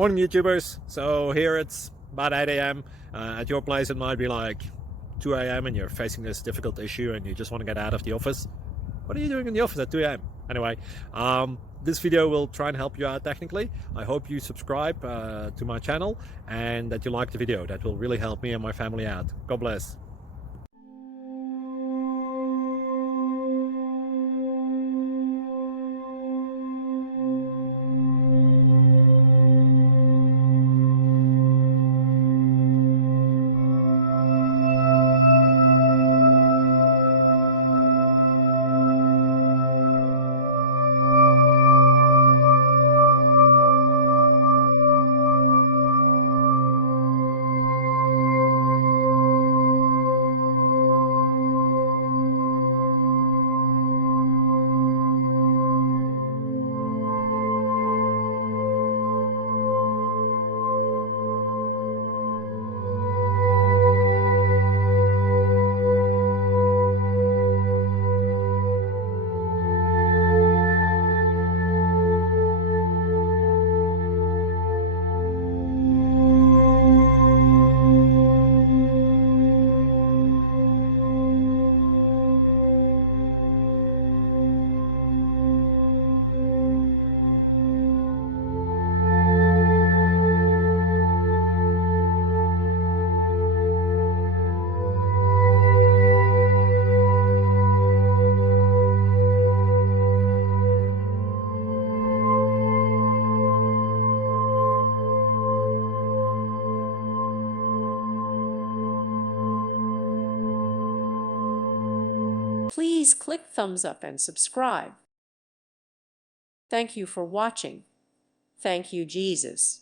Morning YouTubers. So here it's about 8 a.m. At your place it might be like 2 a.m. and you're facing this difficult issue and you just want to get out of the office. What are you doing in the office at 2 a.m.? Anyway, this video will try and help you out technically. I hope you subscribe to my channel and that you like the video. That will really help me and my family out. God bless. Please click thumbs up and subscribe. Thank you for watching. Thank you, Jesus.